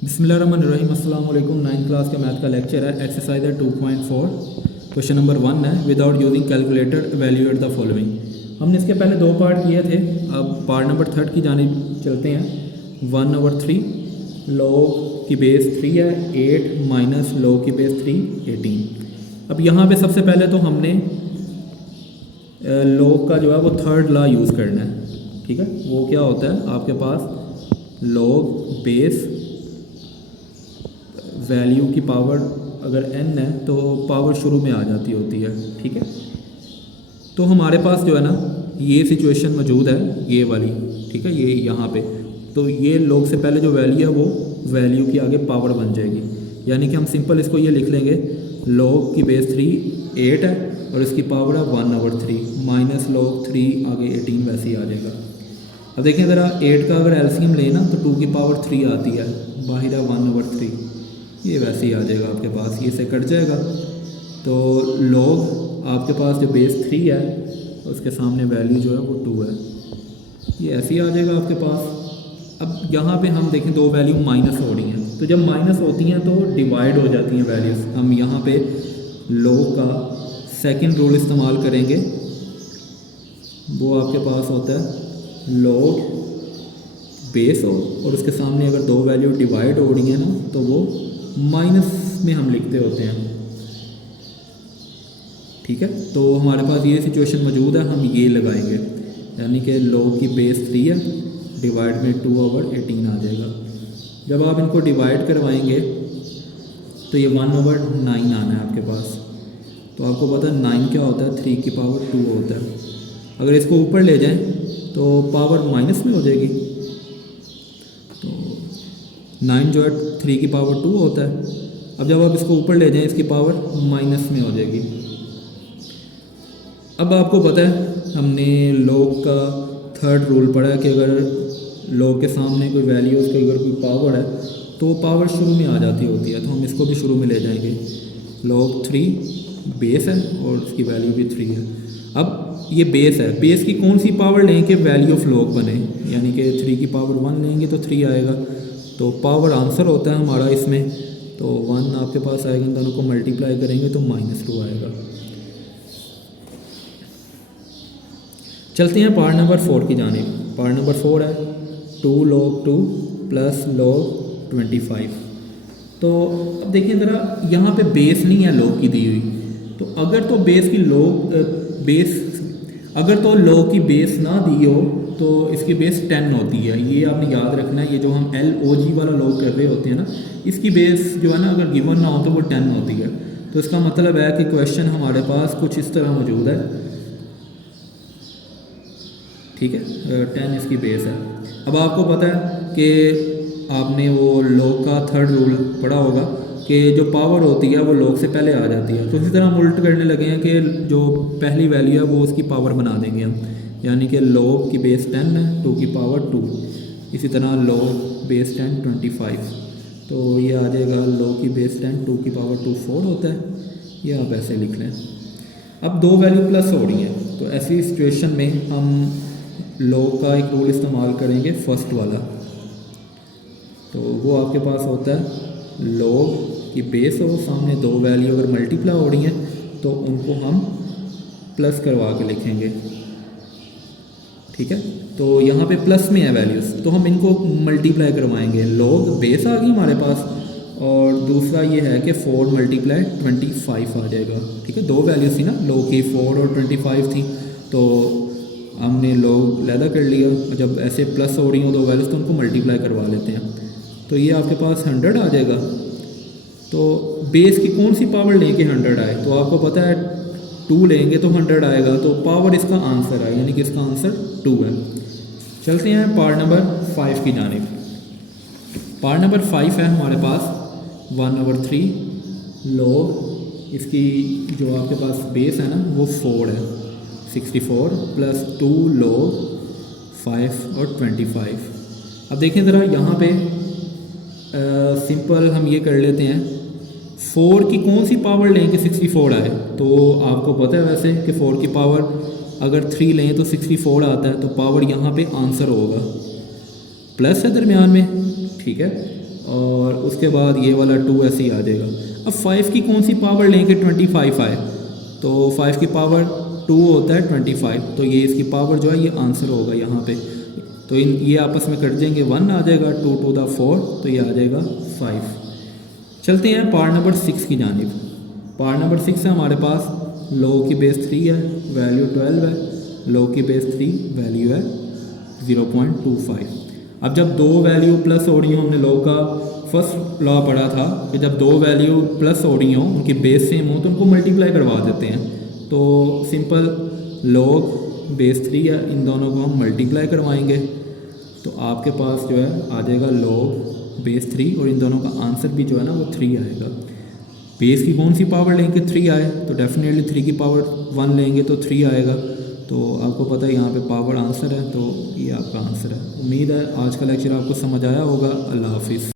बिस्मिल्लाहिर्रहमानिर्रहीम। अस्सलाम वालेकुम। 9th क्लास का मैथ का लेक्चर है। एक्सरसाइज है 2.4। क्वेश्चन नंबर 1 है, without using calculator evaluate the following. हमने इसके पहले 2 पार्ट किए थे, अब पार्ट नंबर 3 की जानिब चलते हैं। 1/3 log की बेस 3 है 8 माइनस log की बेस 3 18। अब यहाँ पे सबसे पहले तो हमने log का जो है वो थर्ड लॉ यूज़ करना है। ठीक है, वो क्या होता है, आपके पास log बेस वैल्यू की पावर अगर n है तो पावर शुरू में आ जाती होती है। ठीक है, तो हमारे पास जो है ना ये सिचुएशन मौजूद है, ये वाली। ठीक है, ये यहाँ पे तो ये log से पहले जो वैल्यू है वो वैल्यू की आगे पावर बन जाएगी। यानी कि हम सिंपल इसको ये लिख लेंगे, log की बेस 3 8 है और इसकी पावर है 1/3 माइनस log 3 आगे 18 वैसे ही आ जाएगा। अब देखें ज़रा, 8 का अगर एलसीएम लें ना तो 2 की पावर 3 आती है, बाहर है 1/3, ये वैसे ही आ जाएगा आपके पास, ये से कट जाएगा। तो log आपके पास जो बेस 3 है उसके सामने वैल्यू जो है वो 2 है, ये ऐसे ही आ जाएगा आपके पास। अब यहाँ पे हम देखें 2 वैल्यू माइनस हो रही हैं, तो जब माइनस होती हैं तो डिवाइड हो जाती हैं वैल्यूज़। हम यहाँ पे log का सेकंड रूल इस्तेमाल करेंगे, वो आपके पास होता है log बेस हो और उसके सामने अगर 2 वैल्यू डिवाइड हो रही हैं ना तो वो माइनस में हम लिखते होते हैं। ठीक है, तो हमारे पास ये सिचुएशन मौजूद है, हम ये लगाएंगे, यानी कि log की बेस 3 है डिवाइड में 2/18 आ जाएगा। जब आप इनको डिवाइड करवाएंगे तो ये 1/9 आना है आपके पास। तो आपको पता है 9 क्या होता है, 3 की पावर 2 होता है। अगर इसको ऊपर ले जाएं तो पावर माइनस में हो जाएगी, तो 9 जो है 3 की पावर 2 होता है। अब जब आप इसको ऊपर ले जाएं इसकी पावर माइनस में हो जाएगी। अब आपको पता है हमने log का थर्ड रूल पढ़ा है कि अगर log के सामने कोई वैल्यू उसकी अगर कोई पावर है तो वो पावर शुरू में आ जाती होती है, तो हम इसको भी शुरू में ले जाएंगे। log 3 बेस है और उसकी वैल्यू भी 3 है। अब ये बेस है, बेस की कौन सी पावर लें कि वैल्यू ऑफ log बने, यानी कि 3 की पावर 1 लेंगे तो 3 आएगा। तो पावर आंसर होता है हमारा इसमें, तो 1 आपके पास आएगा, इन दोनों को मल्टीप्लाई करेंगे तो -2 आएगा। चलते हैं पार्ट नंबर 4 की जानिब। पार्ट नंबर 4 है 2 log 2 प्लस log 25। तो अब देखिए ज़रा, यहाँ पे बेस नहीं है log की दी हुई, तो अगर तो बेस की अगर तो log की बेस ना दी हो तो इसकी बेस 10 होती है। ये आपने याद रखना है, ये जो हम LOG वाला log कर रहे होते हैं ना, इसकी बेस जो है ना अगर गिवन ना हो तो वो 10 होती है। तो इसका मतलब है कि क्वेश्चन हमारे पास कुछ इस तरह मौजूद है। ठीक है, 10 इसकी बेस है। अब आपको पता है कि आपने वो log का थर्ड रूल पढ़ा होगा कि जो पावर होती है वो log से पहले आ जाती है। तो इसी तरह हम उल्ट करने लगे हैं कि जो पहली वैल्यू है वो उसकी पावर बना देंगे हम, यानी कि log की बेस 10 है 2 की पावर 2। इसी तरह log बेस 10 25, तो ये आ जाएगा log की बेस 10 2 की पावर 2 4 होता है। ये आप ऐसे लिख लें। अब 2 वैल्यू प्लस हो रही हैं, तो ऐसी सिचुएशन में हम log का एक रूल इस्तेमाल करेंगे, फर्स्ट वाला। तो वो आपके पास होता है log की बेस हो, सामने 2 वैल्यू अगर मल्टीप्लाई हो रही हैं तो उनको हम प्लस करवा के लिखेंगे। ठीक है, तो यहाँ पे प्लस में है वैल्यूज़, तो हम इनको मल्टीप्लाई करवाएंगे। log बेस आ गई हमारे पास, और दूसरा ये है कि 4 × 25 आ जाएगा। ठीक है, 2 वैल्यूज़ थी ना log की, 4 और 25 थी, तो हमने log लैदा कर लिया। जब ऐसे प्लस हो रही हो 2 वैल्यूज़ तो उनको मल्टीप्लाई करवा लेते हैं, तो ये आपके पास 100 आ जाएगा। तो बेस की कौन सी पावर लें कि 100 आए, तो आपको पता है 2 लेंगे तो 100 आएगा, तो पावर इसका आंसर है, यानी कि इसका आंसर 2 है। चलते हैं पार्ट नंबर 5 की जानिब। पार्ट नंबर 5 है हमारे पास 1/3 log इसकी जो आपके पास बेस है ना वो 4 है 64 प्लस 2 log 5 और 25। अब देखें ज़रा यहाँ पे सिंपल हम ये कर लेते हैं, 4 की कौन सी पावर लें कि 64 आए, तो आपको पता है वैसे कि 4 की पावर अगर 3 लें तो 64 आता है, तो पावर यहाँ पे आंसर होगा, प्लस है दरमियान में। ठीक है, और उसके बाद ये वाला 2 ऐसे ही आ जाएगा। अब 5 की कौन सी पावर लेंगे 25 आए, तो 5 की पावर 2 होता है 25, तो ये इसकी पावर जो है ये आंसर होगा यहाँ पे। तो ये आपस में कट जाएंगे, 1 आ जाएगा, 2 to the 4, तो ये आ जाएगा 5। चलते हैं पार्ट नंबर 6 की जानिब। पार्ट नंबर 6 है हमारे पास, log की बेस 3 है, वैल्यू 12 है, log की बेस 3 वैल्यू है 0.25। अब जब दो वैल्यू प्लस हो रही हो, हमने log का फर्स्ट लॉ पढ़ा था कि जब दो वैल्यू प्लस हो रही हो, उनकी बेस सेम हो, तो उनको मल्टीप्लाई करवा देते हैं। तो सिंपल log बेस 3 है, इन दोनों को हम मल्टीप्लाई करवाएंगे, तो आपके पास जो है आ जाएगा log बेस 3, और इन दोनों का आंसर भी जो है ना वो 3 आएगा। बेस की कौन सी पावर लेंगे 3 आए, तो डेफिनेटली 3 की पावर 1 लेंगे तो 3 आएगा। तो आपको पता है यहाँ पे पावर आंसर है, तो ये आपका आंसर है। उम्मीद है आज का लेक्चर आपको समझ आया होगा। अल्लाह हाफिज़।